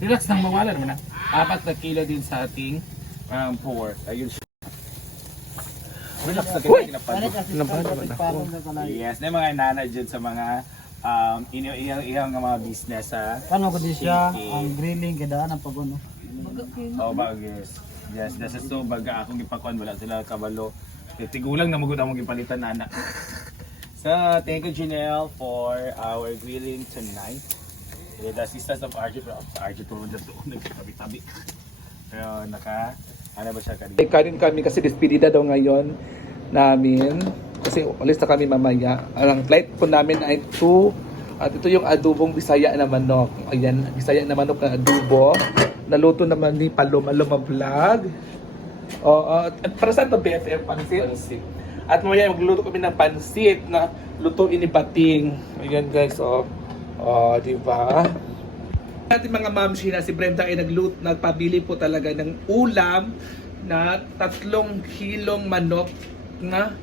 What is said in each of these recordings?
Relax nang mawala naman na. 4 na kilo din sa ating pork. Ayun siya. Relax na kinapag. Yes, na mga nanay dyan sa mga iyang mga business ha. Paano ko di siya ang grilling kadaan ang pagono. Oh, yes. Yes, that's so baga akong gipakuan wala sila kabalo. Tigulang na magud among gipalitan ana. So, thank you Janelle for our grilling tonight. With the assistance of RJ to just nagtabi-tabi. Pero ano ba siya kanina? Kanin kami kasi despedida daw ngayon namin. Kasi ulis na kami mamaya. Ang flight po namin ay 2. At ito yung adobong Bisaya na manok. Ayan, Bisaya na manok na adobo. Naluto naman ni Paloma Vlog. At para saan ito BFF? Pansit. At mamaya magluluto kami ng pansit na lutuin ni Bating. Ayan guys, di ba? Ating mga mamshi na si Brenda ay nagpabili po talaga ng ulam na 3 kilong manok na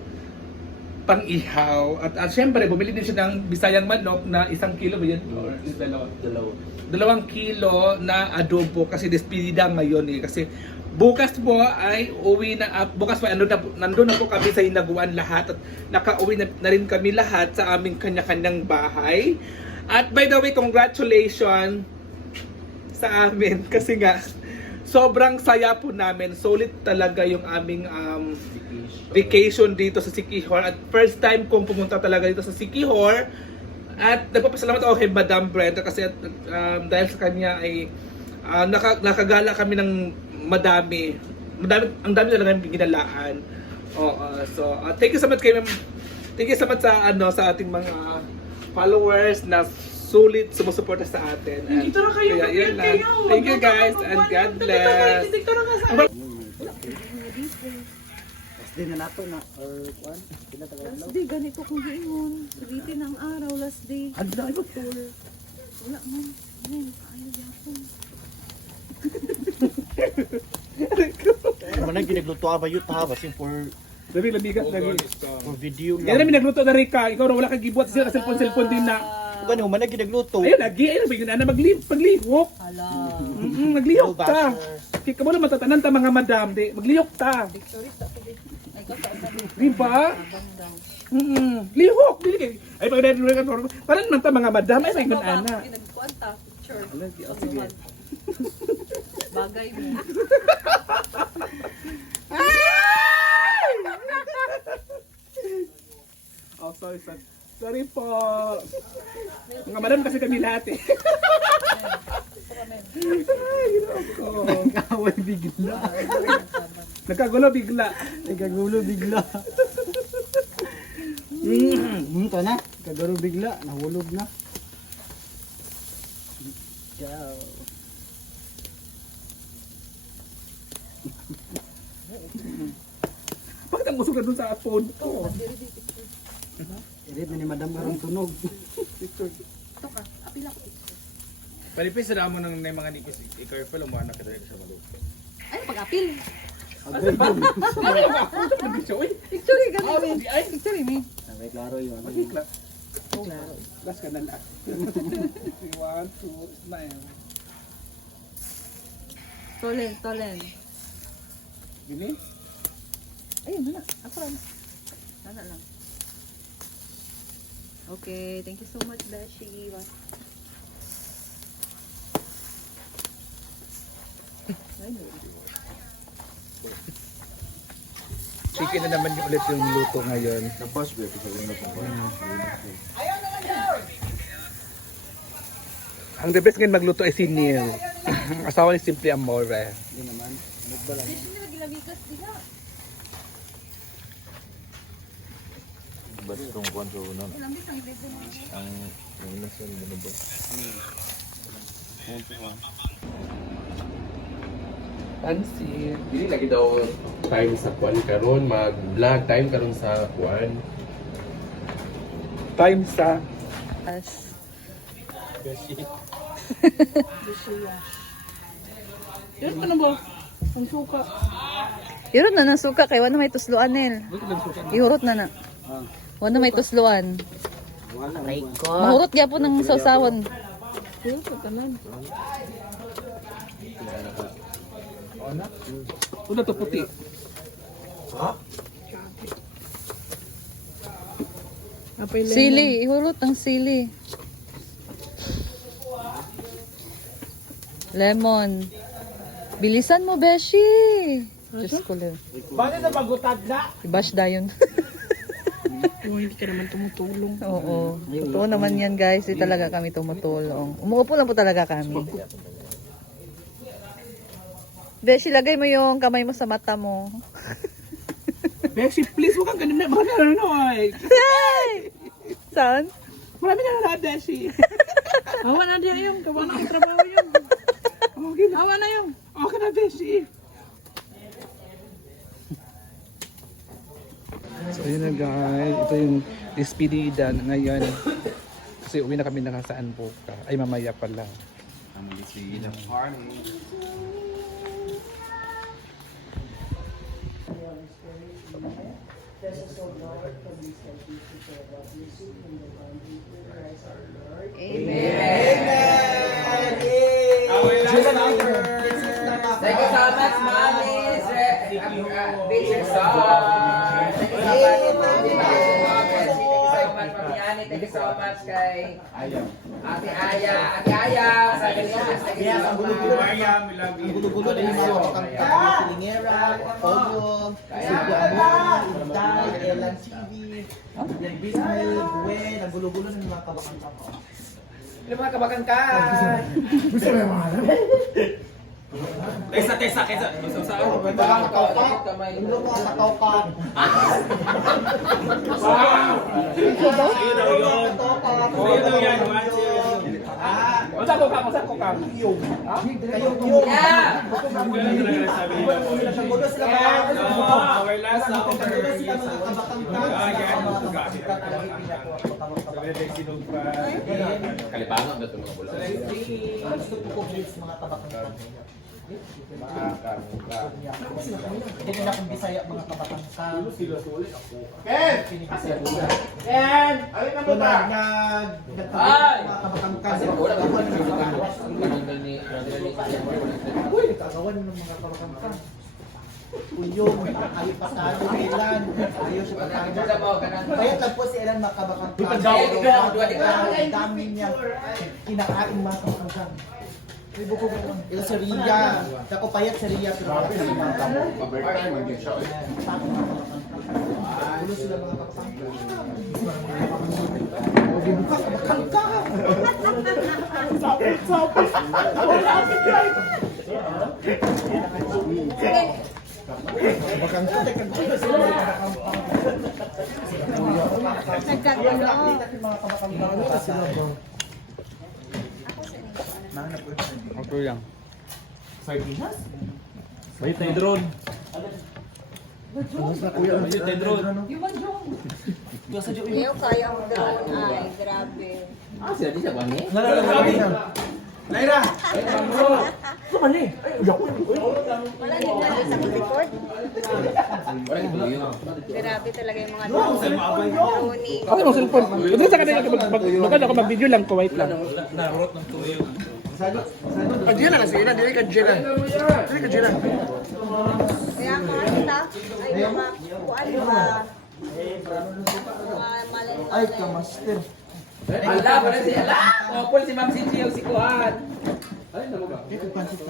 pang-ihaw. At syempre, bumili din siya ng Bisayang manok na 1 kilo ba yun? Or dalawa? 2 kilo na adobo kasi despedida ngayon eh. Kasi bukas po ay uwi na, bukas pa nandun na po kami sa Hinaguan lahat at nakauwi na rin kami lahat sa aming kanya-kanyang bahay. At by the way, congratulations sa amin kasi nga sobrang saya po namin. Solid talaga yung aming vacation dito sa Siquijor at first time kong pumunta talaga dito sa Siquijor. At nagpapasalamat ako kay Madam Brenda kasi dahil sa kanya ay nakagala kami ng ang dami talaga ng ginalaan. Thank you so much sa ating mga followers na sulit sumusuporta sa atin. Dito na kayo, Thank you guys and God bless. Last day na nato na or kuan. Last day, ganito kung giingon. Sulitin ang araw, last day. Adla ibo. Wala man. Ayun, ayaw yapon. Mana ginagluto ba yut ha basin for Sabi labigat lagi. video Yan namin nagluto na Rika. Ikaw na wala kang gibuhat sa cellphone din na. Gani man ginagluto. Ayun lagi, ayun ba yun na paglihok. Hala. Naglihok ta. Kaya ka mo na matatanan ta mga madam, di maglihok ta. Victory, tapos ay ko sa sabi. Di ba? Abang daw. Lihok, dili kay. Ay pag parang nang ta mga madam ay may ana. Nagkuanta, picture. Sige. Bagay mo. Oh, sorry. Sorry po. Mga madam kasi kami lahat eh. Ay, ko. Kaway bigla. Nagkagulo bigla. Nagagulo bigla. To na. Kagaro bigla, nahulog na. Ciao. Bakit ang usog na dun sa phone ko? Edit na ni Madam karong tunog. Picture. Ito ka, apila ko picture. Palipis na mo ng mga nikis. I-careful ang mga nakadali sa maluto. Ay, pag-apil. Agay dun. Picture ka namin. Picture me. Sabay klaro yun. Last ka na lang. 1, 2, smile. Tolen. Gini? Ayun, na. Ako rin. Sana lang. Okay, thank you so much, Dashi. Chicken na naman ulit yung luto ngayon. Tapos ba ito sa una po. Ang the best ngayon magluto ay si Neil. Asawa ni Simply Amore. Hindi naman. Nagbalang. Bastong kwan sa unan. Ang nasa ano ba? Pansit. Dili lagi daw time sa kuan karon mag-vlog time karon sa kuan. Time sa As. Yan ano ba? Ang suka. Ihurot na ng suka kay wala may tusluan nil. Ihurot na. Wala may tusluan. Wala. Ay ko. Mahurot gyapon ng sausawan. Yung tanan. Una to puti. Sili, ihulot ang sili. Lemon. Bilisan mo, Beshi. Diyos ko lang. Bakit na pagutad na? I-bash dayon. Hindi ka naman tumutulong. Oo. Totoo naman yan, guys. Di talaga kami tumutulong. Umuupo lang po talaga kami. Beshi, lagay mo yung kamay mo sa mata mo. Beshi, please, huwag kang ganun na. Baka nanonoy. Saan? Marami na nanonood, Beshi. Awa na diya yung. Kawa na ang trabaho yun. Okay na. Awa na yung. Okay na, Beshi. So yun na guys, ito yung despedida ngayon. Kasi uwi na kami nakasaan po ka. Ay mamaya pala. Ang despedida party. Thank you so much, Mommy. Thank you so much. Thank you so much, Mami Ani. Thank you so much kay Ate Aya. Ate Aya, sabi niya. Thank you so much. Ang gulo-gulo na yung mga kakanta ng Pilingera, Oyo, Sugo Amor, Inday, Elan TV, Yan Bisney, Gwen, ang gulo-gulo na yung mga kabakanta ko. Ilang mga kabakan ka? Kaysa. Mga katawkat, yung mga katawkat. Sa'yo daw yun. Sa'yo daw yan, watch it. Masako ka. Yeah! Gulo sila ba? Our last song. Gulo sila mga kabakanta. Kalibangan na ito mga bulan. Gusto ko ko-blitz mga kabakanta. Hindi nila kung Bisaya mga kabakanta. Ken! Ken! Ayun na mo ba? Mga kabakanta. Uy, nagkagawan ng mga kabakanta. Uyong, ayaw patalo ni Elan. Ayaw siya patalo. Bayat lang po si Elan makabakanta. Ang dami niya kinakain mga kabakanta. Ito si Ria. Ako payat si Ria. Pero wala si mga kabakanta. Ulo sila mga kabakanta. Huwag yung mukha kabakanta. Sapit. Kabakanta. Ako yan. May tayo drone. Iyo kaya ang drone ay, grabe. Ah, sila di siya ba ni? Naira! Wala din na sa record. Wala ito yun. Grabe talaga yung mga drone. Ako yung cellphone. Ito sa kanila, magkano ako mag-video lang ko, wait lang. Diyan lang kasi, dili ka diyan. Kaya ang mga kita ay mga kuan ba? Ay, kamaster. Ala, wala si Ala. Opol si Ma'am Cindy o si Kuan.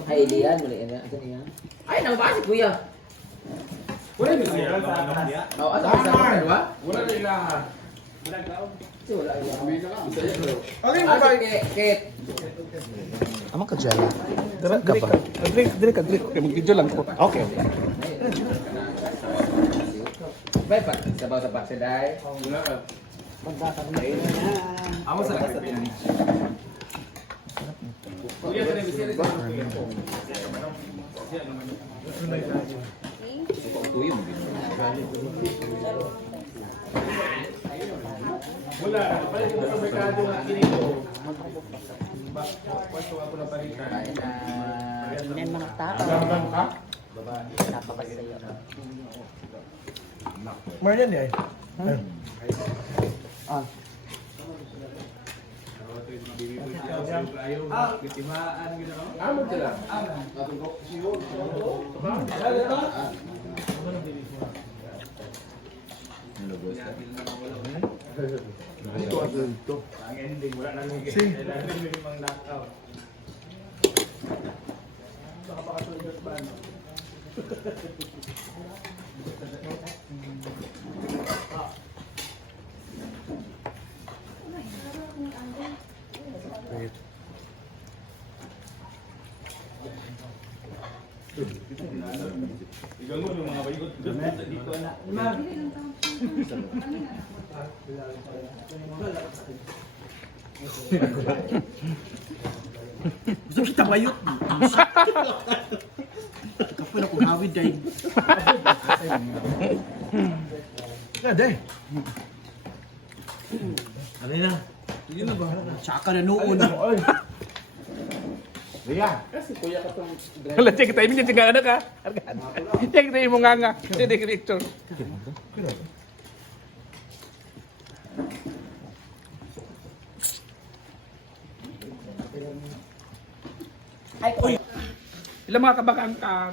Ay, Lian, muli yan. Ay, nang ba si Kuya? Wala yung siya sa kanya. Oh, ano sa dalawa? Wala na ila. Okay, Ah, si Kate. Amo ka dyan. Dili ka. Okay, mag-video lang ko. Okay. Bay, pa, sabaw sa Pakseday. Wala ka. Amo sa lakas natin. Kuya, sa nabisira sa kuya. Tuyo mo. Wala, balik mo sa merkado ng kinito. Pasto ako na palitan. May mga tao. Marian eh. Amo sila. Ang ending, wala na nung limang knockout. Ikaw mo yung mga bayot. Dito na. Gusto kita bayot. Kapag ako hawid dahil. Ganda eh. Ano na? Yun na ba? Tsaka na noon. Wala, check timing niya, check ano ka? Check timing mo nga. Hindi, picture. Ilang mga kabakangkang.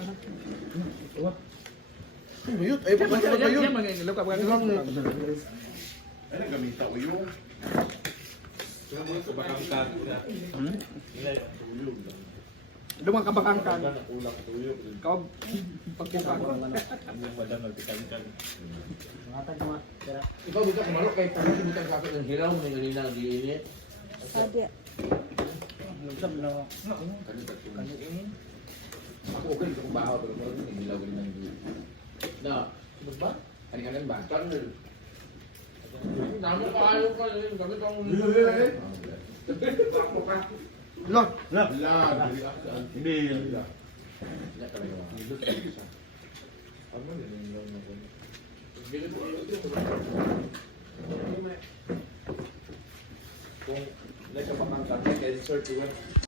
Bayot. Ay, pa ba bayot? Yan mga ilang kabakangkang. Ano gamita ko yung? Ilang mga kabakangkang. Kau pagkita ko. Ikaw bisa kumarok kay Tano butang kapit ng hilaw ng ganina ang diinit. Sadya. Ako okay kung bahaw pero ng hilaw ganina ang diinit. Na, ano ba? Kaningan ba? Tunnel. Namo pa ayo ka gamit ang Look. Hindi. Kung nasa bakang kami, kaya 31.